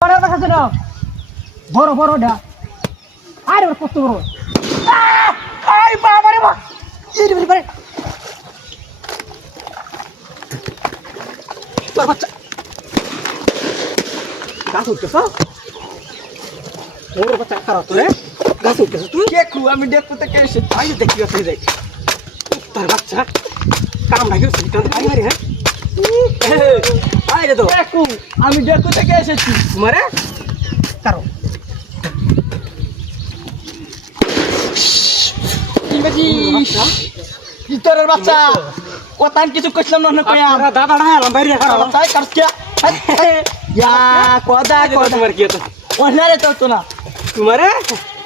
বড় বড় ডা আরে কত বড় আই বাবা রে বাবা এই রে বাবা তোর বাচ্চা গাছ উঠতেছ ওর বাচ্চা খারাপ তোরে গাছ উঠতেছ তুই দেখু আমি দেখতে থেকে এসে তাই দেখি আসলে যাই তোর বাচ্চা কাম না গেছে কাম ভাই মারি হ্যাঁ আরে তো দেখু আমি দেখতে থেকে এসেছি তোমারে কারো ভিতরের বাচ্চা কথা কিছু কইলাম না কইয়া দাদা না এলাম বাইরে খারাপ তাই কাটকে ইয়া কোদা কোদা তোমার কি হতো ওনারে তো না তোমারে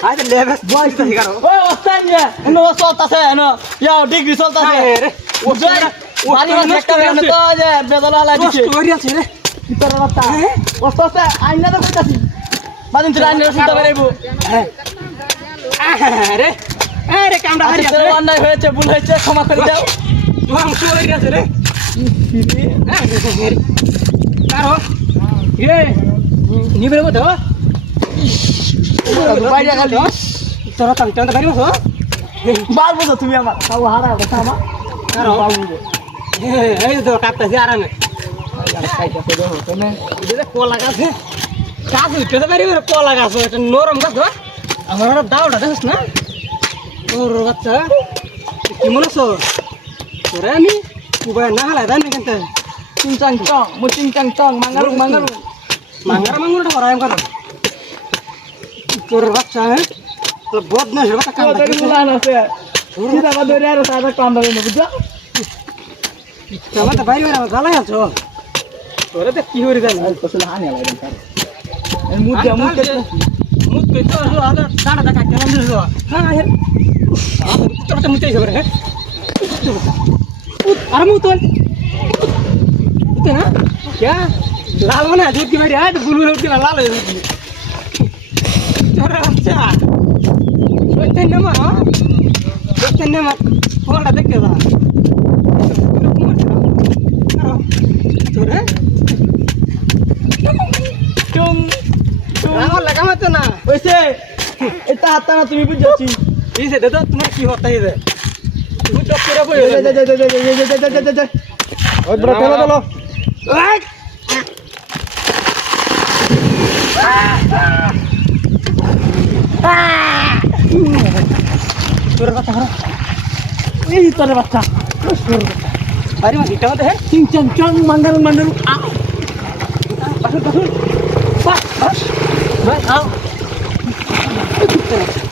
আজ লেভেস বয়স তো হিগারো ও ওস্তান যে নো চলতাছে নো ইয়া ডিগ্রি চলতাছে রে ও পানি মাছ একটা না তো যে বেদলা লাগিছে স্টোরি আছে রে ভিতরের বাচ্চা ওস্তাদ আইনা তো কইতাছি বাদিন তুই আইনা শুনতে পারবো আরে আরে কামড়া হারি আছে অন্যায় হয়েছে ভুল হয়েছে ক্ষমা করে দাও ধ্বংস হয়ে গেছে রে কারো এ নিবে মত বাইরে গেল তোরা টান টান গাড়ি বসো বালবো তো তুমি আমার তাও হারা কথা আমার কারো বালবো এই তো কাটতাছি আরামে খাইতাছে দেখো তুমি এটা কলা গাছে গাছ উঠতে পারি কলা গাছ এটা নরম গাছ আমার দাওটা দেখছ না ওর বাচ্চা কি মনে আছো তোরে আমি কুবাই না হালাই দামি কিন্তু চিংচাং চং মু চিংচাং চং মাঙ্গারু মাঙ্গারু মাঙ্গারা মাঙ্গুরটা করাই করো তোর বাচ্চা হ্যাঁ তো বহুত না হেবা কাম লাগে মুলান আছে সিধা বাদরে আর সাদা কাম লাগে না বুঝছো চালা তো বাইরে বাইরে গালাই আছো তোরে তো কি হরি জানি কসলে হানি লাগে তার মুদ্দা মুদ্দা মুদ पे तो आधा दाड़ा दाड़ा के अंदर जो हां यार तो तो मुझे खबर है अरे मुंह तो इतना क्या लाल बना दूध की मेरी आज बुलबुल उठ के लाल है अरे अच्छा इतने नमक थोड़ा देख के दा তোরে तुम রামল লাগা মত না ওইছে এটা হাতটা না তুমি বুঝছি এই যে দাদা তোমার কি হতা এই যে তুমি টক করে বই যা ওই বড় ঠেলা চলো তোর বাচ্চা হরা এই তোর বাচ্চা আরে মা এটা মত হে চিং চং চং মাঙ্গাল মাঙ্গাল আ বাস বাস বাস বাস